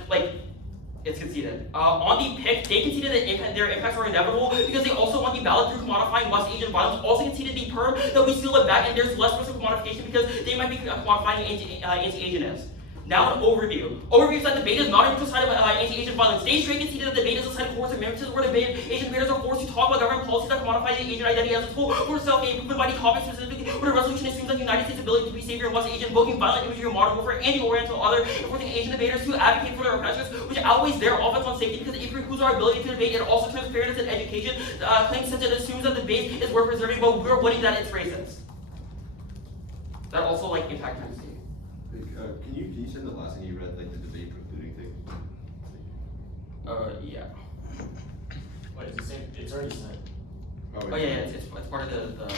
it's conceded. On the pick, they conceded that their impacts are inevitable because they also want the ballot through commodifying West Asian violence. Also conceded the perm that we seal it back and there's less risk of commodification because they might be commodifying anti-Asianists. Now an overview. Overview is that debate is not a neutral side of anti-Asian violence. They straight conceded that debate is a side of coercive marriages where Asian debaters are forced to talk about government policies that commodify the Asian identity as a tool for self-improvement by the topic specifically, where the resolution assumes that the United States' ability to be savior in West Asian, invoking violent imagery or modern warfare, and the Oriental other, and forcing Asian debaters to advocate for their oppressors, which outweighs their offense on safety because it precludes our ability to debate. It also turns fairness in education, claims since it assumes that the debate is worth preserving, but we're winning that it's racist. That also impact your state. Can you send the last thing you read, the debate precluding thing? Yeah. Wait, is it same? It's already sent. Oh yeah, it's part of the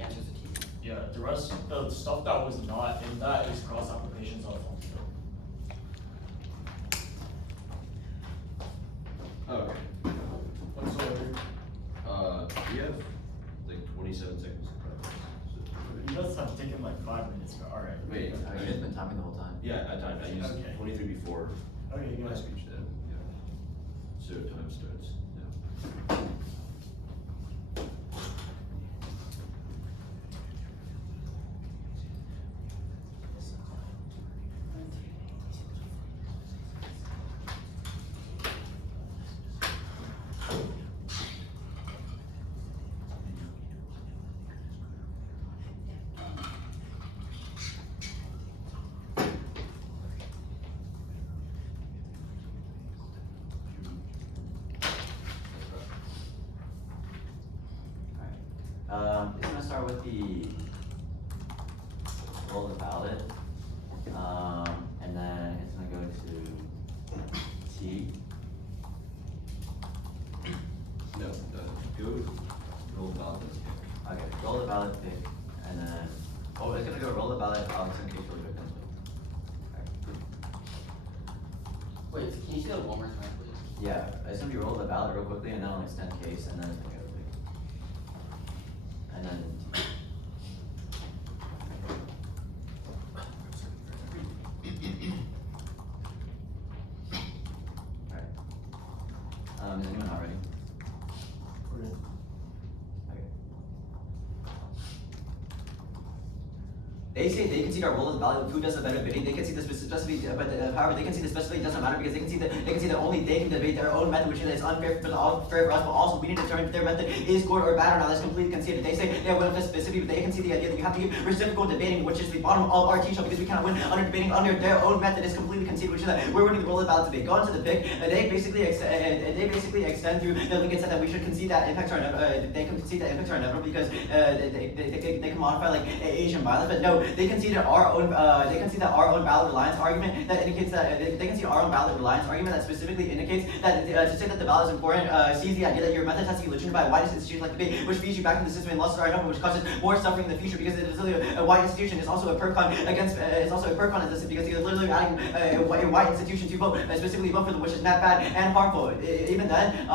answers to T. Yeah, the rest, the stuff that was not in that is cross applications of phone. Oh, okay. Whatsoever. We have 27 seconds. You guys have taken 5 minutes, but alright. Wait, You guys been timing the whole time. yeah, I used Okay. 23 before Okay, go my ahead. speech then. Yeah. So time starts now. It's gonna start with the roll the ballot, and then it's gonna go to T. No, go roll ballot. Okay, roll the ballot pick, and then it's gonna go roll the ballot. Alex and Kate will do it. Wait, can you say that one more time, please? Yeah, it's gonna be roll the ballot real quickly, and then I'll extend case, and then it's gonna go pick. And then Alright. Is anyone not ready? We're good. Okay. They say they concede our role as valid who does the better bidding. They concede the specificity, but however they concede the specificity doesn't matter because they concede that only they can debate their own method, which is unfair for fair for us, but also we need to determine if their method is good or bad or not. That's completely conceded. They say they win with specificity, but they concede the idea that you have to give reciprocal debating, which is the bottom of our team show because we cannot win under debating under their own method. Is completely conceded, which is that we're winning the role of valid debate. Go on to the pick. They basically extend through the Lincoln said that we should concede that impacts are they concede that impacts are inevitable because they can modify like Asian violence, but no, they conceded our own valid reliance argument that indicates that they concede our own valid reliance argument that specifically indicates that to say that the valid is important sees the idea that your method has to be legitimate by a white institution like debate, which feeds you back into the system and losses are enough, which causes more suffering in the future because it is literally a white institution. It's also a percon against it's also a percon against because you're literally adding a white institution to vote, specifically vote for them, which is not bad and harmful. Even then,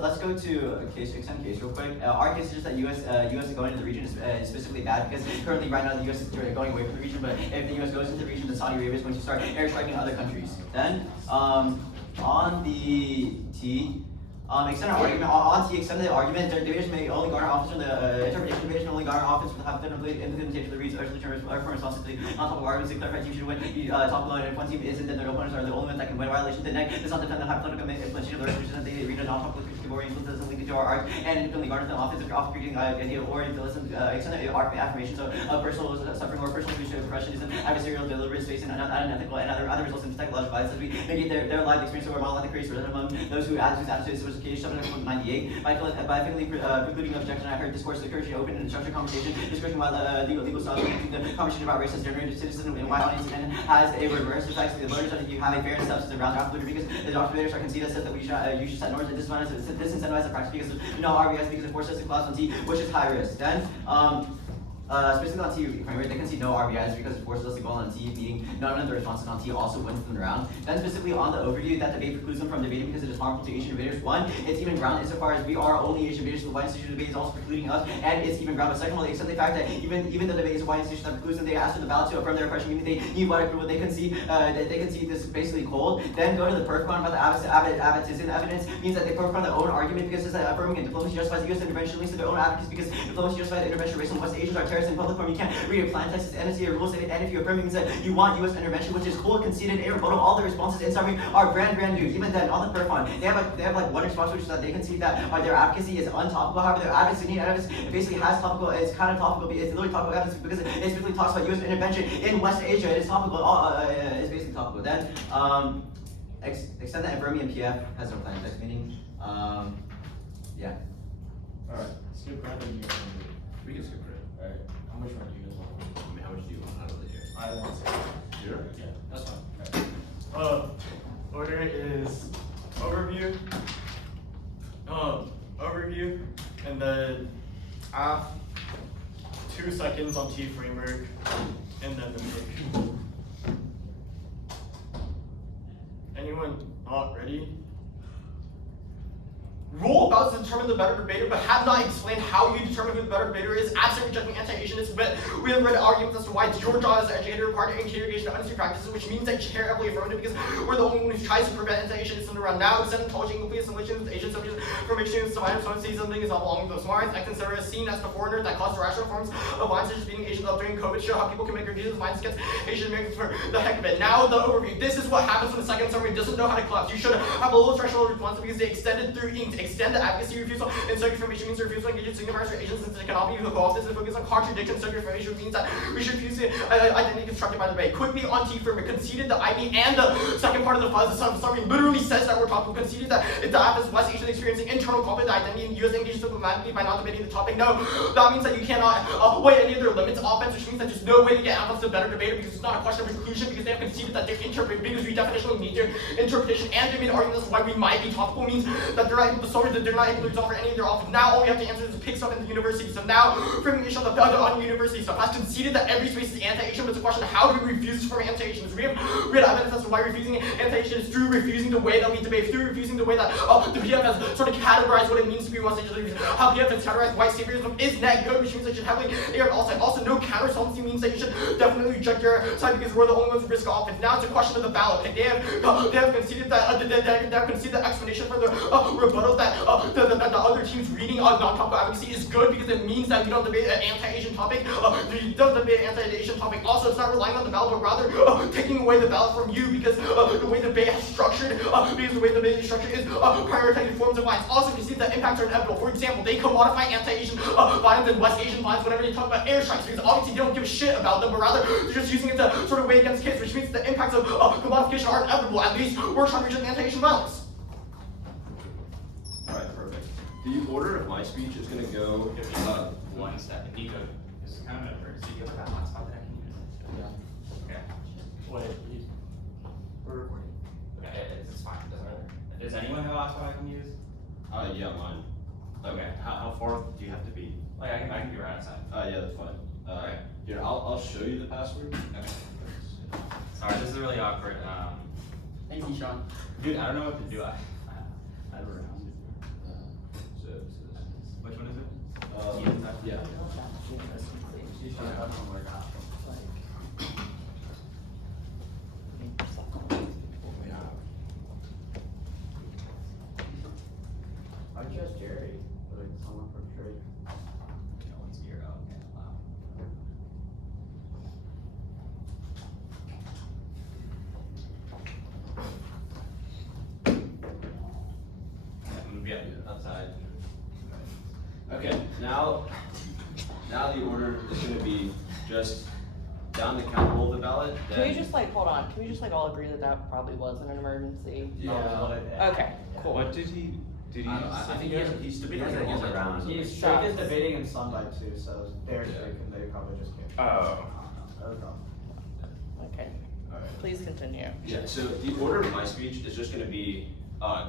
let's go to a extend case real quick. Our case is just that U.S. going into the region is specifically bad because currently right now the U.S. is going away from the region, but if the U.S. goes into the region, then Saudi Arabia is going to start airstriking other countries. Then on the T. Extend our argument. On T, extend the argument. Their debaters may only garner office from the interpretation. Debaters may only garner office from the hypothetical implementation of the reads. Actually, from responsibility on top of arguments to clarify team should win. Top below, and if one team isn't, then their opponents are the only ones that can win. Violation. The neck does not defend the hypothetical implementation of the resolution that they read a non-top doesn't link to our art and independently garner them office if you're off creating idea or if you listen extend the affirmation. So personal suffering or personal abuse of oppression is an adversarial deliberate space and unethical and other results in psychological violence as we negate their life experience or model that creates resentment among those whose attitudes was case 798 by effectively precluding objection. I heard discourse encouraging open and structured conversation, discussing about legal styles, the conversation about race has generated citizen and white audience and has a reverse effect. The voters that you have a fair and substantive round draft because the debaters are conceded said that you should set norms and disincentivize the practice because of RBS because it forces us to class on T, which is high risk. Then specifically on T framework, they can see no RBIs because it forces us to go on T, meaning none of the responses on T also wins them the round. Then specifically on the overview, that debate precludes them from debating because it is harmful to Asian debaters. One, it's even ground insofar as we are only Asian debaters, so the white institution debate is also precluding us, and it's even ground. But secondly, except the fact that even the debate is a white institution that precludes them, they ask for the ballot to affirm their oppression, meaning they need white approval. They can see this basically cold. Then go to the perf con about the Abbott's evidence means that they perf con their own argument because it's affirming and diplomacy justifies U.S. intervention links to their own advocacy because diplomacy justifies intervention race and West Asians are terrorists in public form. You can't read a plan text as NSA rules, and if you affirm means that you want U.S. intervention, which is cool, conceded, irrevocable. All the responses in summary are brand new. Even then, on the perf con, they have like one response, which is that they concede that their advocacy is untopical. However, their advocacy basically has topical. It's kind of topical. It's literally topical evidence because it specifically talks about U.S. intervention in West Asia. It is topical. It's basically topical. Then extend that affirming and PF has no plan text meaning. Yeah. All right. Skip random here. We can skip it. All right. How much random do you guys want? I mean, how much do you want out of the year? I want to. Sure. Yeah, that's fine. All right. Order is overview. Overview, and then 2 seconds on T framework, and then the pick. Anyone not ready? Rule about to determine the better debater, but have not explained how you determine who the better debater is. Absent rejecting anti-Asianists, but we have read arguments as to why it's your job as an educator required interrogation of honesty practices, which means that you care heavily affirmative because we're the only one who tries to prevent anti-Asianists in the round. Now, Scientology, incomplete assimilation with Asian subjects from extremes to minors, don't see something is not belonging to those minds. I consider us seen as the foreigner that caused irrational forms of violence, such as beating Asians up during COVID, show how people can make ridiculous violence against Asian Americans for the heck of it. Now, the overview. This is what happens when the second summary doesn't know how to collapse. You should have a low threshold response because they extended through inks, extend the advocacy refusal, and circuit formation means refusal to engage in signifiers for Asians since it cannot be co-opted and focus on contradiction. Circuit formation means that we should refuse identity constructed by the debate. Quickly on T firmware, conceded the IB and the second part of the fuzz. The summary literally says that we're talking. Conceded that if the app is West Asian experiencing internal conflict identity and U.S. engages diplomatically by not debating the topic. No, that means that you cannot weigh any of their limits offense, which means that there's no way to get apples to a better debater because it's not a question of inclusion because they have conceded that they're interpreting because we definitionally need their interpretation and they made arguments why we might be topical means that they're not able to solve that they're not able to resolve any of their offense. Now all we have to answer is pick stuff in the university. So now framing issue on university stuff has conceded that every space is anti-Asian, but it's a question of how do we refuse from anti-Asians. We have evidence as to why refusing anti-Asian is through refusing the way that we debate, through refusing the way that the PF has sort of categorize what it means to be West Asian. How you have to categorize white saviorism is net good, which means that you should heavily air also. Also, no counter-solvency means that you should definitely reject your side because we're the only ones who risk office. Now it's a question of the ballot. And they have conceded that they have conceded the explanation for the rebuttal that the other team's reading of non-topical advocacy is good because it means that we don't debate an anti-Asian topic. We don't debate an anti-Asian topic. Also, it's not relying on the ballot, but rather taking away the ballot from you because the way the debate is structured, because the way the debate is structured is prioritizing forms of violence. Also, you see the impacts are inevitable. For example, they commodify anti-Asian violence and West Asian violence whenever they talk about airstrikes because obviously they don't give a shit about them, but rather they're just using it to sort of weigh against kids, which means the impacts of commodification are inevitable. At least we're trying to reject anti-Asian violence. Alright, perfect. The order of my speech is gonna go, One step. Nico, this is kind of an emergency. Do you have a hotspot that I can use? Yeah. Okay. Wait, we're recording. Okay, it's fine. It doesn't matter. Does anyone have a hotspot I can use? yeah, mine. Okay. How far do you have to be? Like I can be right outside. Yeah, that's fine. Okay. Here, I'll show you the password. Okay. Sorry, this is really awkward. Thank you, Sean. Dude, I don't know what to do. I don't know. Which one is it? Yeah. I trust Jerry, but like someone from Strake. No one's here. Oh, okay. Wow. I'm gonna be outside. Okay, now the order is gonna be just down the count roll of the ballot. Can we just like, hold on, can we just like all agree that that probably wasn't an emergency? Yeah. Okay, cool. What did he I think he's debating He has multiple around. times. Strake is debating in sunlight too, so they're Yeah. Strake and they probably just can't. Oh. No problem. Okay, Alright. please continue. Yeah, so the order of my speech is just gonna be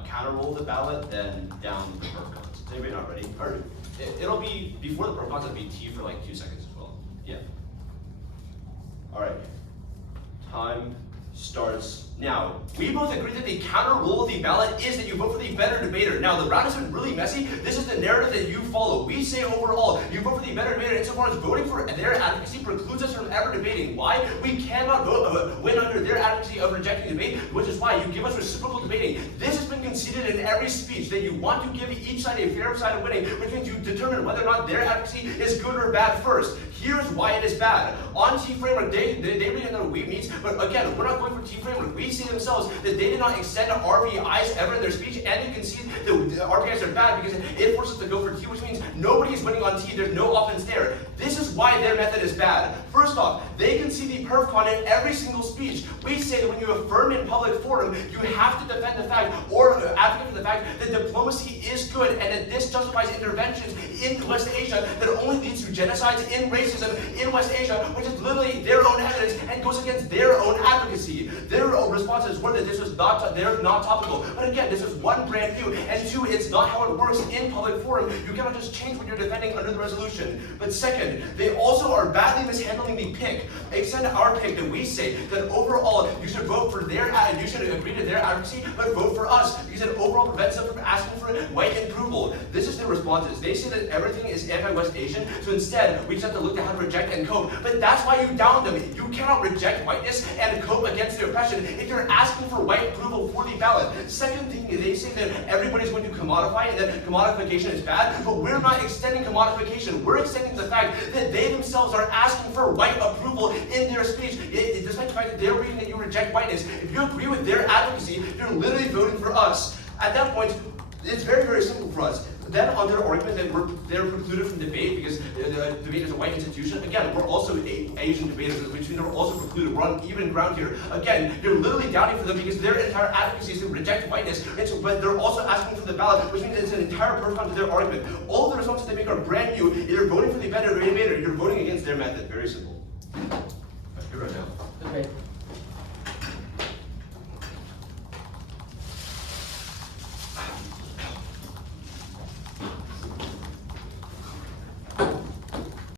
counter roll the ballot, then down the pro cons. Is anybody not ready? Or it'll be before the pro cons, it'll be T for like 2 seconds as well. Yeah. Alright. Time starts now. We both agree that the counter roll of the ballot is that you vote for the better debater. Now, the round has been really messy. This is the narrative that you follow. We say overall, you vote for the better debater insofar as voting for their advocacy precludes us from ever debating. Why? We cannot win under their advocacy of rejecting debate, which is why you give us reciprocal debating. This has been conceded in every speech, that you want to give each side a fair side of winning, which means you determine whether or not their advocacy is good or bad first. Here's why it is bad. On T framework, they really know we means, but again, we're not going for T framework. We see themselves that they did not extend to RPIs ever in their speech, and you can see the RPIs are bad because it forces us to go for T, which means nobody is winning on T. There's no offense there. This is why their method is bad. First off, they can see the perf con in every single speech. We say that when you affirm in public forum, you have to defend the fact or advocate for the fact that diplomacy is good and that this justifies interventions in West Asia that only leads to genocides in racism in West Asia, which is literally their own evidence and goes against their own advocacy. Their responses were that this was they're not topical. But again, this is one, brand new, and two, it's not how it works in public forum. You cannot just change what you're defending under the resolution. But second, they also are badly mishandling the pick. Extend our pick that we say that overall you should vote for you should agree to their advocacy, but vote for us because it overall prevents them from asking for white approval. This is their responses. They say that everything is anti-West Asian, so instead we just have to look at how to reject and cope. But that's why you down them. You cannot reject whiteness and cope against the oppression if you're asking for white approval for the ballot. Second thing, they say that everybody's going to commodify and that commodification is bad, but we're not extending commodification. We're extending the fact that they themselves are asking for white approval in their speech. Despite the fact that they're reading that you reject whiteness, if you agree with their advocacy, you're literally voting for us. At that point, it's very, very simple for us. Then on their argument that they're precluded from debate because debate is a white institution, again, we're also Asian debaters, which means we're also precluded. We're on even ground here. Again, you're literally doubting for them because their entire advocacy is to reject whiteness, but they're also asking for the ballot, which means it's an entire perf to their argument. All the responses they make are brand new. If you're voting for the better debater, you're voting against their method. Very simple. Let's go right now. Okay.